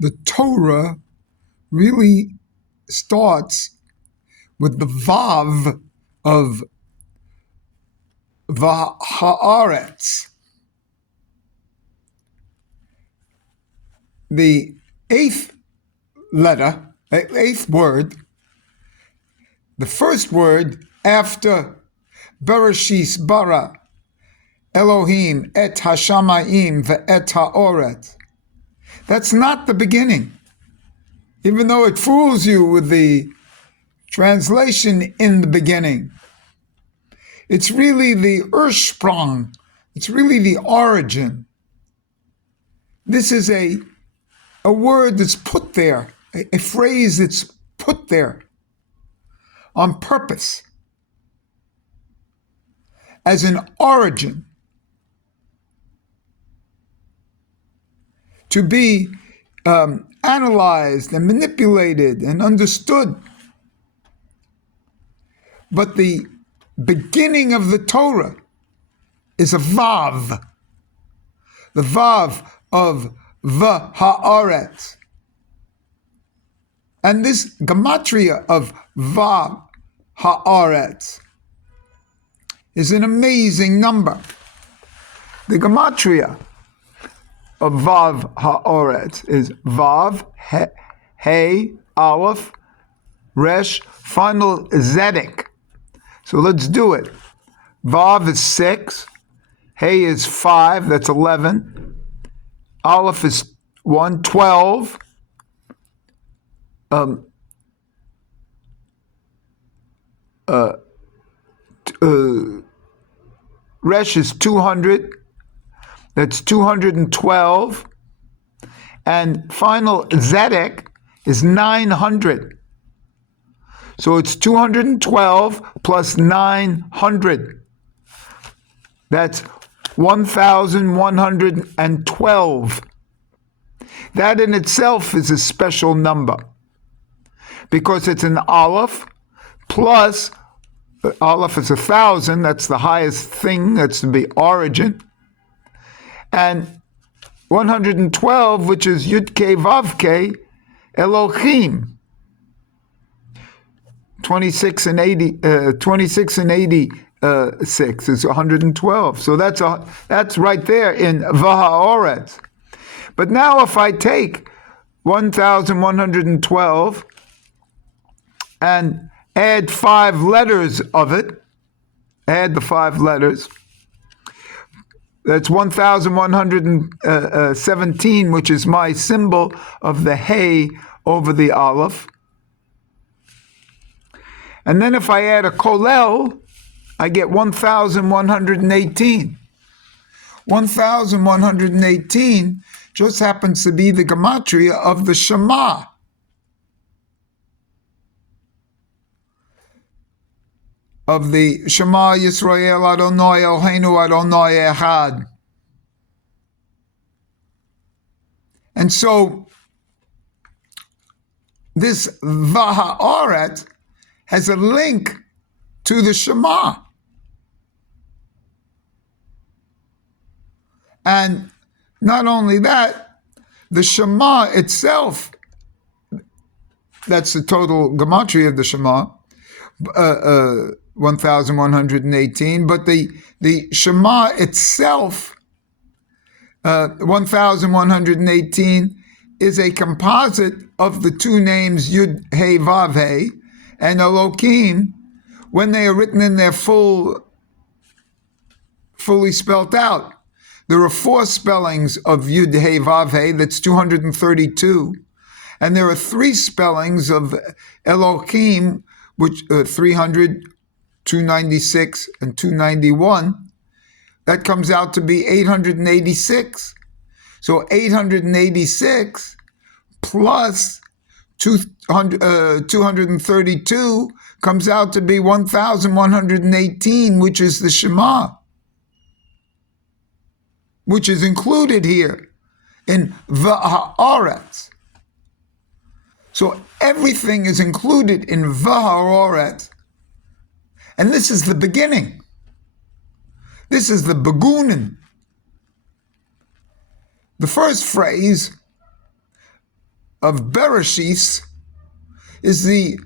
the Torah really starts with the Vav of Vahaeretz. The eighth word, the first word after Bereshit bara Elohim et hashamayim ve'et ha'oret. That's not the beginning, even though it fools you with the translation in the beginning. It's really the Ursprung. It's really the origin. This is a word that's put there, a phrase that's put there on purpose as an origin to be analyzed and manipulated and understood. But the beginning of the Torah is a Vav, the Vav of Vahaeretz. And this gematria of Vahaeretz is an amazing number. The gematria of Vahaeretz is Vav, He, Aleph, Resh, final Zedek. So let's do it. Vav is 6, He is 5, that's 11. Aleph is 1, 12. Resh is 200, that's 212. And final Zedek is 900. So it's 212 plus 900. That's 1,112. That in itself is a special number because it's an Aleph plus, Aleph is 1,000, that's the highest thing, that's the origin. And 112, which is Yud-K Vav-K, Elohim. 26 and 86 is 112. So that's right there in Vahaeretz. But now if I take 1,112 and add 5 letters of it, add the 5 letters, that's 1,117, which is my symbol of the He over the Aleph. And then if I add a kolel, I get 1,118. 1,118 just happens to be the gematria of the Shema. Of the Shema Yisrael Adonai Eloheinu Adonai Echad. And so this Vahaeretz has a link to the Shema. And not only that, the Shema itself, that's the total gematria of the Shema, 1,118, but the Shema itself, 1,118, is a composite of the two names Yud, He, Vav, He, and Elohim, when they are written in their fully spelt out. There are 4 spellings of Yud, He, Vav, He, that's 232. And there are 3 spellings of Elohim, which 300, 296, and 291. That comes out to be 886. So 886 plus 232 comes out to be 1,118, which is the Shema, which is included here in Vahaeretz. So everything is included in Vahaeretz. And this is the beginning. This is the begunin. The first phrase of Bereshit is the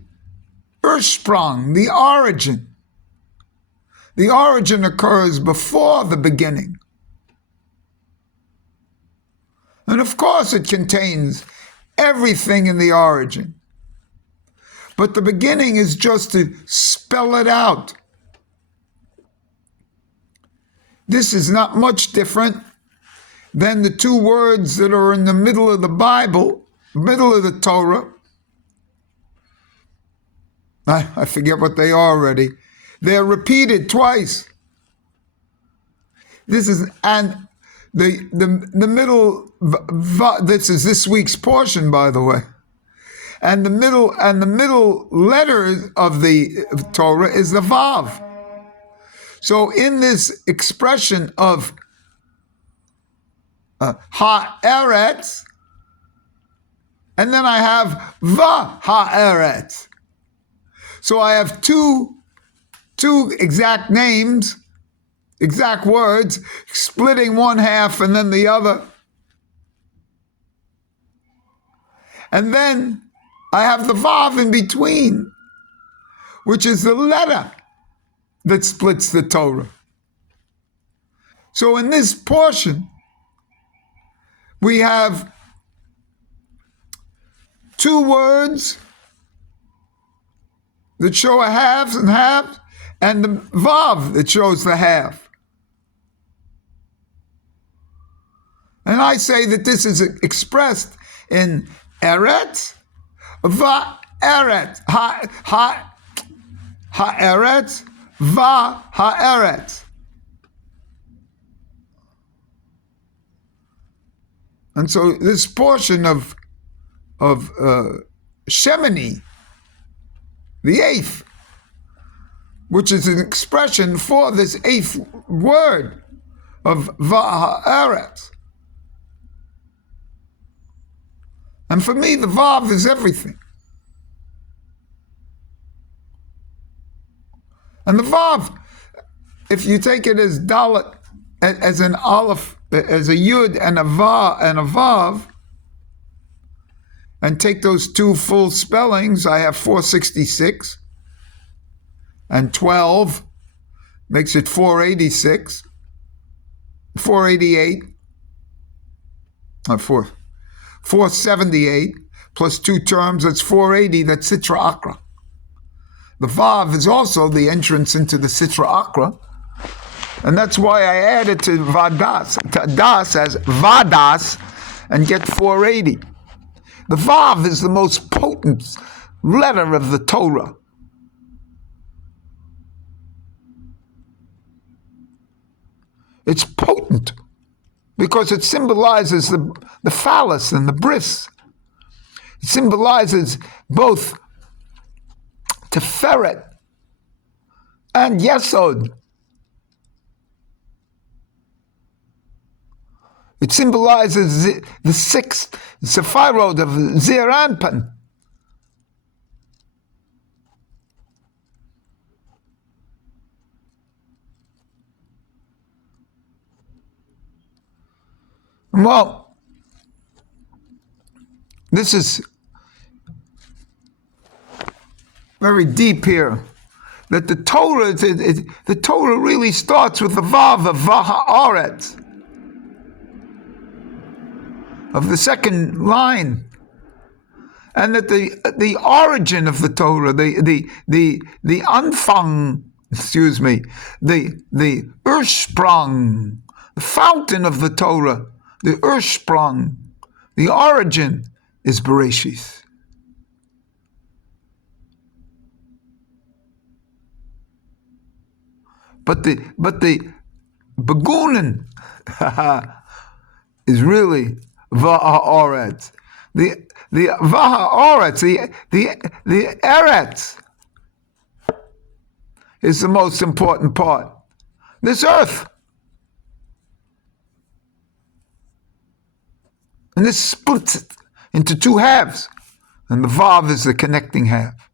Ursprung, the origin. The origin occurs before the beginning. And of course it contains everything in the origin. But the beginning is just to spell it out. This is not much different than the two words that are in the middle of the Bible, middle of the Torah. I forget what they are already. They're repeated twice. This is, and the middle, this is this week's portion, by the way. And the middle letter of the Torah is the Vav. So in this expression of Vahaeretz, and then I have Vahaeretz. So I have two exact names, exact words, splitting one half and then the other. And then I have the Vav in between, which is the letter that splits the Torah. So in this portion, we have two words that show a halves and halves, and the Vav that shows the half. And I say that this is expressed in Eretz, Vahaeretz, Haeretz, Vahaeretz. And so this portion of Shemini, the eighth, which is an expression for this eighth word of Vahaeretz. And for me, the Vav is everything. And the Vav, if you take it as Dalet, as an Aleph, as a Yud and a Vav, and take those two full spellings, I have 466, and 12 makes it 486, 488, 478, plus two terms, that's 480, that's Sitra Akra. The Vav is also the entrance into the Sitra Akra, and that's why I added to Vadas, to Das as Vadas, and get 480. The Vav is the most potent letter of the Torah. It's potent because it symbolizes the phallus and the bris. It symbolizes both Teferet and Yesod. It symbolizes the sixth Sephirot of Zeir Anpin. Well, this is very deep here. That the Torah really starts with the Vav of Vahaeretz, of the second line, and that the origin of the Torah, the Anfang, the Ursprung, the fountain of the Torah, the Ursprung, the origin is Bereshit. But the Begunin is really Vahaeretz. The Vahaeretz, the Eretz is the most important part. This earth. And this splits it into two halves. And the Vav is the connecting half.